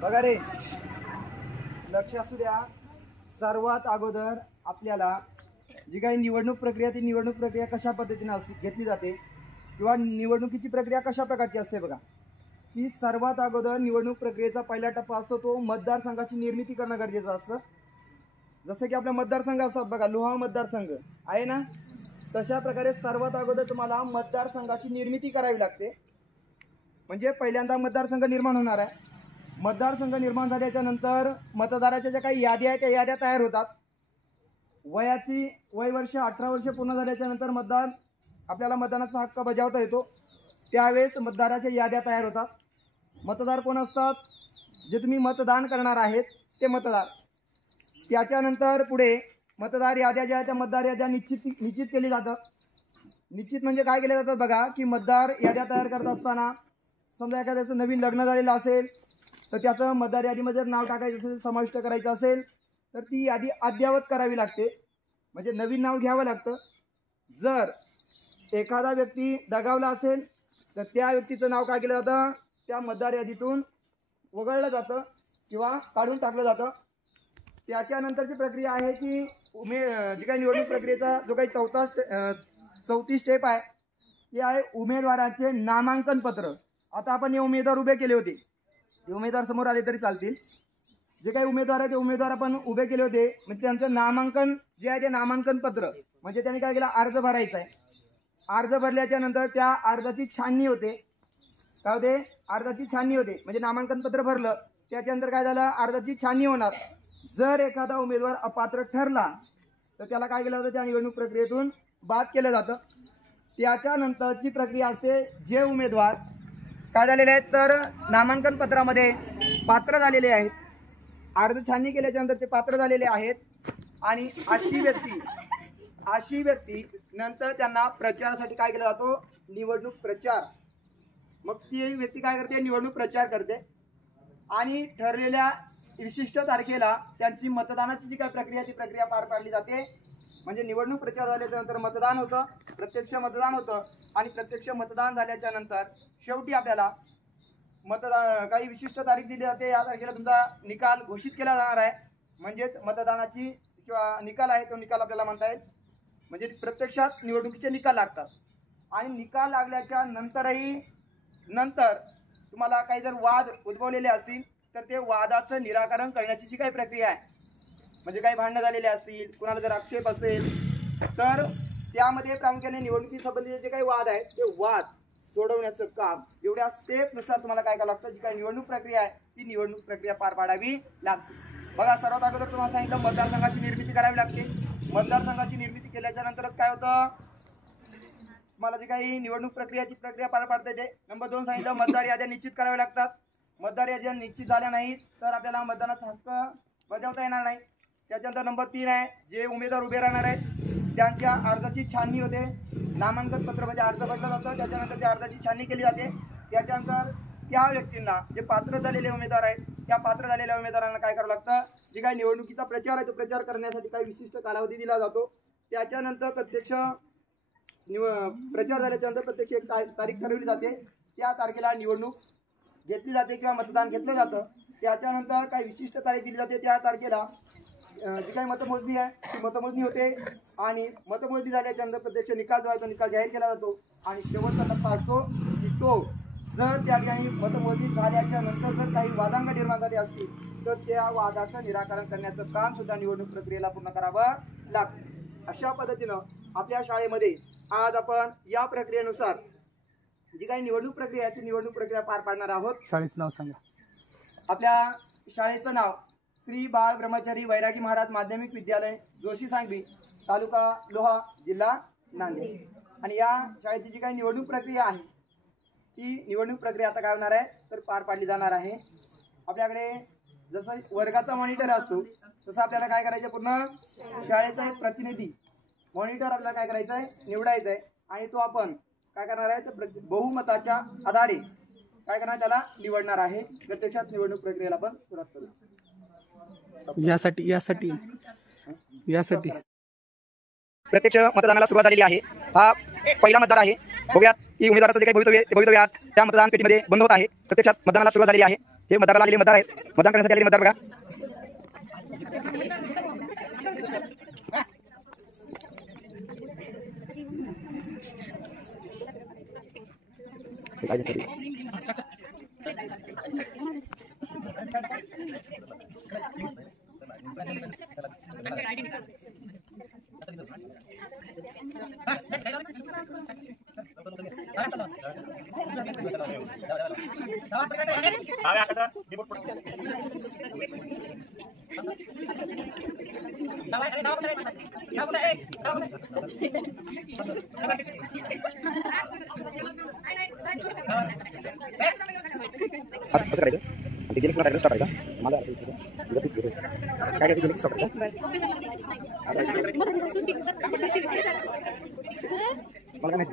बघा रे, लक्ष असू द्या. सर्वात अगोदर आपल्याला जी काही निवडणूक प्रक्रिया ती निवडणूक प्रक्रिया कशा पद्धतीने घेतली जाते किंवा निवडणुकीची प्रक्रिया कशा प्रकारची असते बघा. की सर्वात अगोदर निवडणूक प्रक्रियेचा पहिला टप्पा असतो तो मतदारसंघाची निर्मिती करणं गरजेचं असतं. जसं की आपला मतदारसंघ असतात बघा, लोहा मतदारसंघ आहे ना, तशा प्रकारे सर्वात अगोदर तुम्हाला मतदारसंघाची निर्मिती करावी लागते. म्हणजे पहिल्यांदा मतदारसंघ निर्माण होणार आहे. मतदारसंघ निर्माण झाल्याच्या नंतर मतदाराच्या ज्या काही याद्या आहेत त्या याद्या तयार होतात. वय वर्ष 18 वर्ष पूर्ण झाल्याच्या नंतर आपल्याला मतदानाचा हक्क बजावता येतो. त्यावेळेस मतदाराच्या याद्या तयार होतात. मतदार कोण असतात? जे तुम्ही मतदान करणार आहेत ते मतदार. त्याच्यानंतर पुढे मतदार याद्या ज्या त्या मतदार याद्या निश्चित केली जातात. निश्चित म्हणजे काय केले जातात बघा, की मतदार याद्या तयार करत असताना समजा एखाद्याचं नवीन लग्न झालेलं असेल तर त्याचं मतदार यादीमध्ये जर नाव टाकायचं असेल, समाविष्ट करायचं असेल तर ती यादी अद्ययावत करावी लागते. म्हणजे नवीन नाव घ्यावं लागतं. जर एखादा व्यक्ती दगावला असेल तर त्या व्यक्तीचं नाव काय केलं जातं, त्या मतदार यादीतून वगळलं जातं किंवा काढून टाकलं जातं. त्याच्यानंतरची प्रक्रिया आहे की जी काही निवडणूक प्रक्रियेचा जो काही चौथी स्टेप आहे ती आहे उमेदवाराचे नामांकन पत्र. आता आपण हे उमेदवार उभे केले होते, हे उमेदवार समोर आले तरी चालतील. जे काही उमेदवार आहे ते उमेदवार आपण उभे केले होते, म्हणजे त्यांचं नामांकन जे आहे ते नामांकन पत्र म्हणजे त्यांनी काय केलं, अर्ज भरायचा आहे. अर्ज भरल्याच्या नंतर त्या अर्जाची छाननी होते. काय होते? अर्जाची छाननी होते. म्हणजे नामांकन पत्र भरलं त्याच्यानंतर काय झालं, अर्जाची छाननी होणार. जर एखादा उमेदवार अपात्र ठरला तर त्याला काय केलं जातं, त्या निवडणूक प्रक्रियेतून बाद केलं जातं. त्याच्यानंतरची प्रक्रिया असते, जे उमेदवार काय झालेले आहेत तर नामांकन पत्रामध्ये पात्र झालेले आहेत, अर्ज छाननी केल्याच्यानंतर ते पात्र झालेले आहेत आणि अशी व्यक्ती नंतर त्यांना प्रचारासाठी काय केला जातो, निवडणूक प्रचार. मग ती व्यक्ती काय करते, निवडणूक प्रचार करते आणि ठरलेल्या विशिष्ट तारखेला त्यांची मतदानाची जी काय प्रक्रिया ती प्रक्रिया पार पाडली जाते. म्हणजे निवडणूक प्रचार झाल्याच्यानंतर मतदान होतं, प्रत्यक्ष मतदान होतं आणि प्रत्यक्ष मतदान झाल्याच्या नंतर शेवटी आपल्याला काही विशिष्ट तारीख दिली जाते. या तारखेला तुमचा निकाल घोषित केला जाणार आहे. म्हणजेच मतदानाची किंवा निकाल आहे तो निकाल आपल्याला म्हणता येईल. म्हणजे प्रत्यक्षात निवडणुकीचे निकाल लागतात आणि निकाल लागल्याच्या नंतर तुम्हाला काही जर वाद उद्भवलेले असतील तर ते वादाचं निराकरण करण्याची जी काही प्रक्रिया आहे, म्हणजे काही भांडणं झालेले असतील, कुणाला जर आक्षेप असेल तर त्यामध्ये प्रामुख्याने निवडणुकीसंबंधीचे जे काही वाद आहेत ते वाद सोडवण्याचं काम एवढ्या स्टेपनुसार तुम्हाला काय करावं लागतं, जी काही निवडणूक प्रक्रिया आहे ती निवडणूक प्रक्रिया पार पाडावी लागते. बघा, सर्वात अगोदर तुम्हाला सांगितलं मतदारसंघाची निर्मिती करावी लागते. मतदारसंघाची निर्मिती केल्याच्या नंतरच काय होतं, तुम्हाला जी काही निवडणूक प्रक्रियाची प्रक्रिया पार पाडता येते. नंबर 2 सांगितलं, मतदार याद्या निश्चित कराव्या लागतात. मतदार याद्या निश्चित झाल्या नाहीत तर आपल्याला मतदानाचा हक्क बजावता येणार नाही. त्याच्यानंतर नंबर 3 आहे, जे उमेदवार उभे राहणार आहेत त्यांच्या अर्जाची छाननी होते. नामांकन पत्र म्हणजे अर्ज भरला जातं, त्याच्यानंतर त्या अर्जाची छाननी केली जाते. त्याच्यानंतर त्या व्यक्तींना जे पात्र झालेले उमेदवार आहेत त्या पात्र झालेल्या उमेदवारांना काय करावं लागतं, जे काही निवडणुकीचा प्रचार आहे तो प्रचार करण्यासाठी काही विशिष्ट कालावधी दिला जातो. त्याच्यानंतर प्रत्यक्ष प्रचार झाल्याच्या नंतर प्रत्यक्ष एक तारीख ठरवली जाते. त्या तारखेला निवडणूक घेतली जाते किंवा मतदान घेतलं जातं. त्याच्यानंतर काही विशिष्ट तारीख दिली जाते. त्या तारखेला जी काही मतमोजणी आहे ती मतमोजणी होते आणि मतमोजणी झाल्याच्या नंतर प्रत्यक्ष निकाल जो आहे तो निकाल जाहीर केला जातो. आणि शेवटचा टप्पा असतो की तो जर त्या ठिकाणी मतमोजणी झाल्याच्या नंतर जर काही वादांग निर्माण झाले असतील तर त्या वादाचं निराकरण करण्याचं काम सुद्धा निवडणूक प्रक्रियेला पूर्ण करावं लागतं. अशा पद्धतीनं आपल्या शाळेमध्ये आज आपण या प्रक्रियेनुसार जी काही निवडणूक प्रक्रिया आहे ती निवडणूक प्रक्रिया पार पाडणार आहोत. शाळेचं नाव सांगा. आपल्या शाळेचं नाव श्री बाळ ब्रह्मचारी वैरागी महाराज माध्यमिक विद्यालय, जोशी सांगवी, तालुका लोहा, जिल्हा नांदेड. आणि या शाळेची जी काही निवडणूक प्रक्रिया आहे ती निवडणूक प्रक्रिया आता काय होणार आहे तर पार पाडली जाणार आहे. आपल्याकडे जसं वर्गाचा मॉनिटर असतो तसं आपल्याला काय करायचं, पूर्ण शाळेचा एक प्रतिनिधी मॉनिटर आपल्याला काय करायचं आहे, निवडायचा आहे. आणि तो आपण काय करणार आहे तर बहुमताच्या आधारे काय करणार, त्याला निवडणार आहे. प्रत्यक्षात निवडणूक प्रक्रियेला आपण सुरुवात करू. यासाठी प्रत्यक्ष मतदानाला सुरुवात झालेली आहे. हा पहिला मतदार आहे. बघूयात की उमेदवाराचं जे काही भवितव्य आज त्या मतदान पेटीमध्ये बंद होत आहे. प्रत्यक्षात मतदानाला सुरुवात झालेली आहे. हे मतदाराला आलेले मतदार आहेत, मतदान करण्यासाठी आलेले मतदार बघा. कसं करायचं ते गेले स्टार्ट करायचं मला काय स्टॉप करायचं मला काय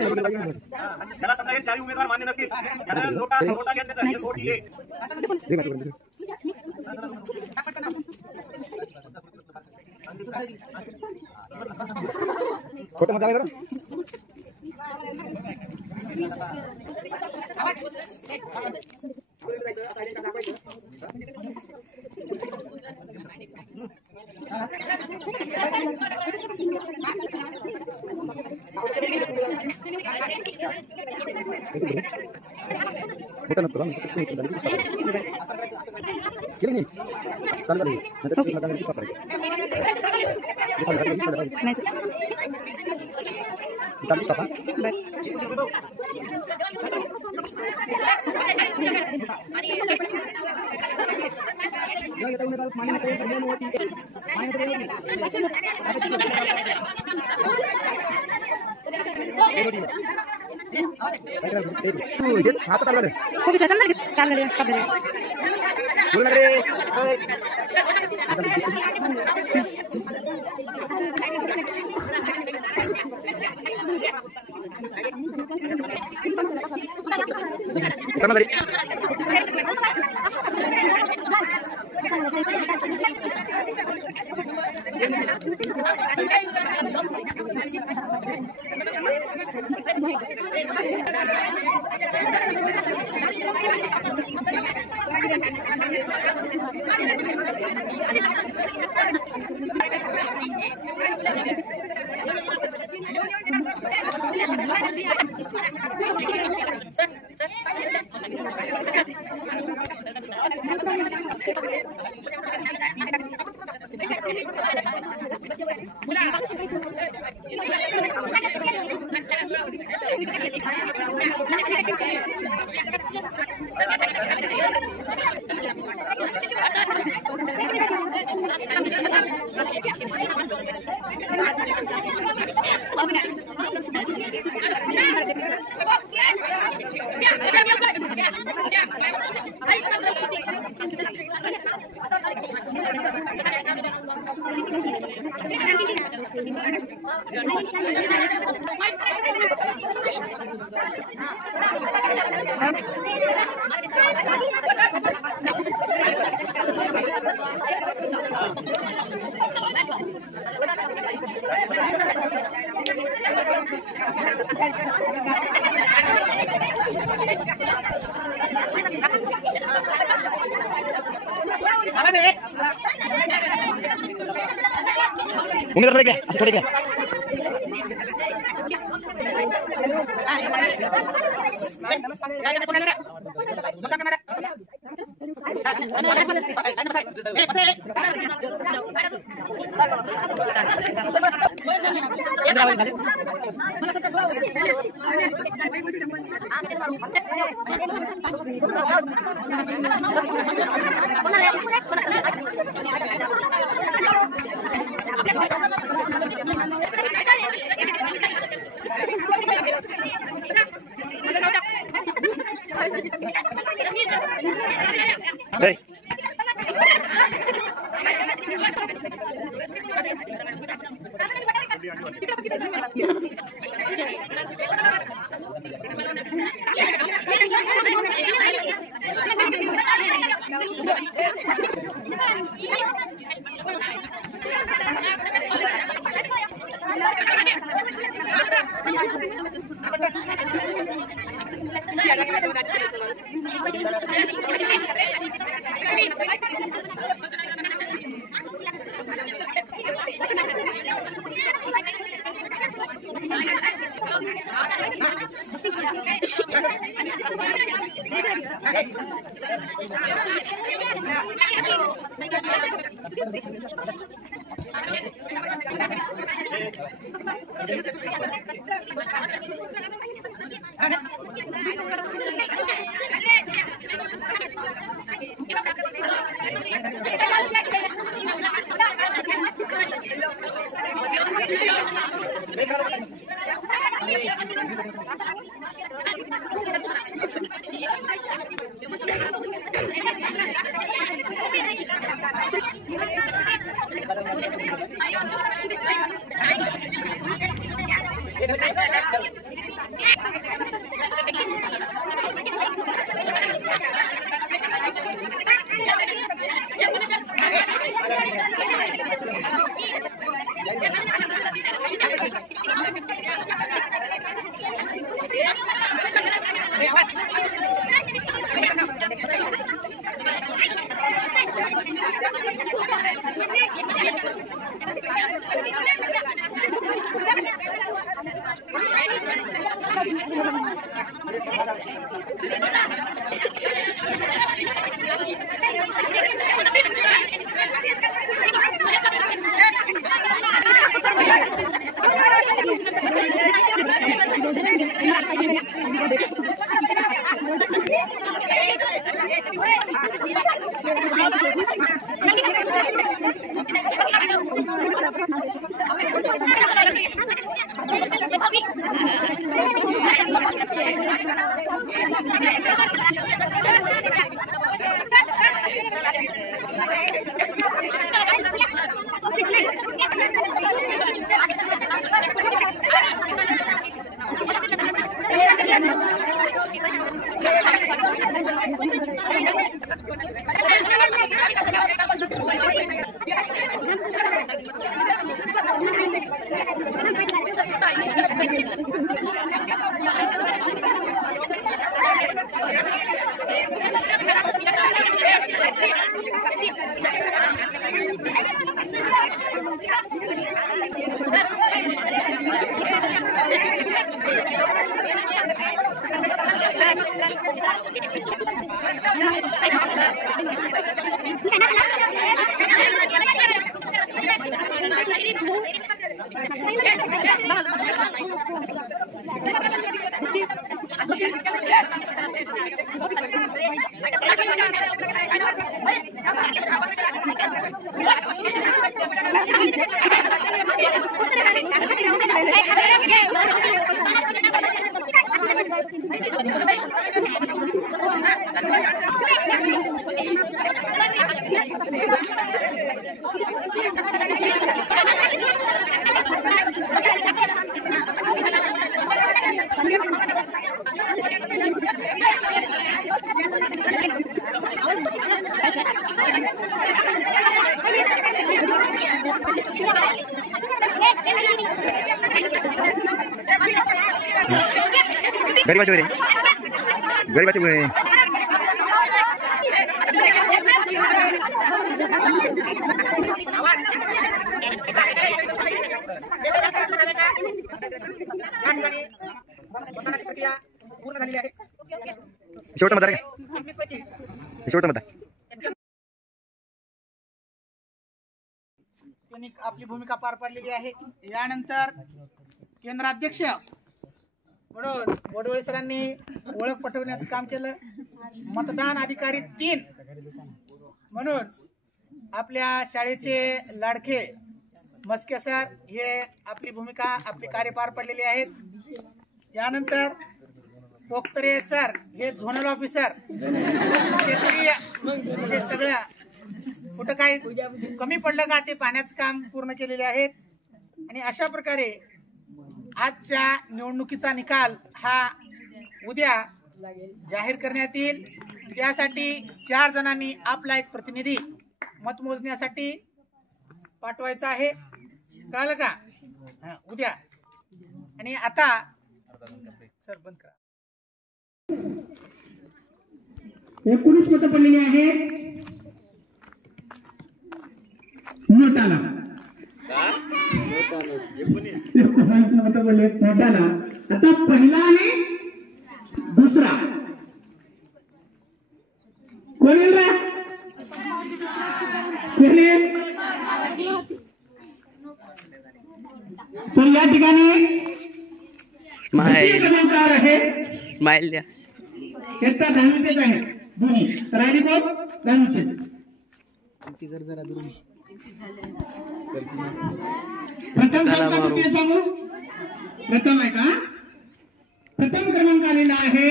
त्याला समजा 4 उमेदवार मान्य नसतील त्याला नोटा घेतल्याचा हे सोड दिले खोटं मत आहे मोठा नको केली नाही चालू झाली नंतर उमेदवार क्या असं थोडे क्या गरीबाचे वे गरीबाचे वे पूर्ण झालेली आहे. शेवटचा मतदार आहे. शेवटचा मतदार त्यांनी आपली भूमिका पार पाडलेली आहे. यानंतर केंद्राध्यक्ष म्हणून वडवळे सरांनी ओळख पटवण्याचं काम केलं. मतदान अधिकारी 3 म्हणून आपल्या शाळेचे लाडके मस्के सर हे आपली भूमिका आपले कार्य पार पाडलेले आहेत. यानंतर पोखतरे सर हे झोनल ऑफिसर क्षेत्रीय म्हणजे सगळ्या कुठं काय कमी पडलं का ते पाहण्याचं काम पूर्ण केलेले आहेत. आणि अशा प्रकारे आजच्या निवडणुकीचा निकाल हा उद्या जाहीर करण्यात येईल. त्यासाठी 4 जणांनी आपला एक प्रतिनिधी मतमोजण्यासाठी पाठवायचा आहे. कळलं का? उद्या. आणि आता सर बंद करा. 19 मतं पडलेली आहेत. नोटाला 19 मतं पडले नोटाला. आता पहिला आणि दुसरा कोण येईल रे? कोण येईल? तर या ठिकाणी द्वितीय क्रमांकावर आहे स्माइल द्या. हे तर दहावीचेच आहे दोन्ही. तर आणि कोण? दहावीचे. प्रथम क्रमांक किती सांगू? प्रथम आहे का? प्रथम क्रमांक आलेला आहे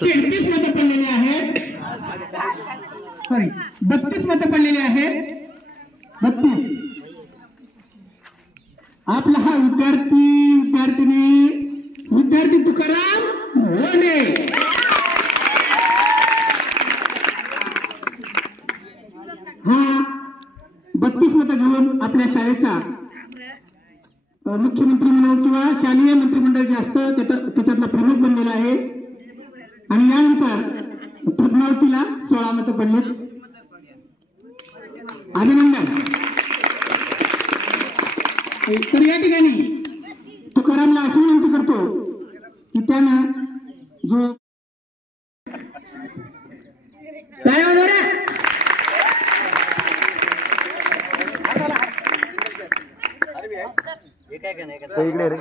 33 मतं पडलेली आहेत. सॉरी 32 मतं पडलेली आहेत. 32. आपला हा विद्यार्थी तुकाराम होणे. हा 32 मतं घेऊन आपल्या शाळेचा मुख्यमंत्री म्हणून किंवा शालेय मंत्रिमंडळ जे असतं त्याच्यातला प्रमुख बनलेला आहे. आणि यानंतर पद्मावतीला 16 मतं पडली. अभिनंदन. तर या ठिकाणी तुकारामला अशी विनंती करतो की त्यानं जो काय वाजव रे? इकडे रे.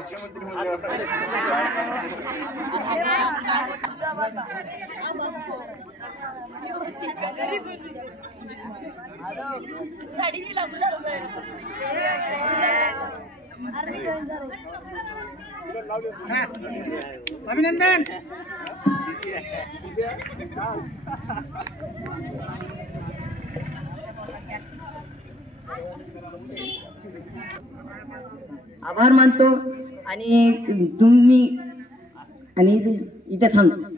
अभिनंदन. आभार मानतो आणि तुम्ही आणि इथे थांबतो.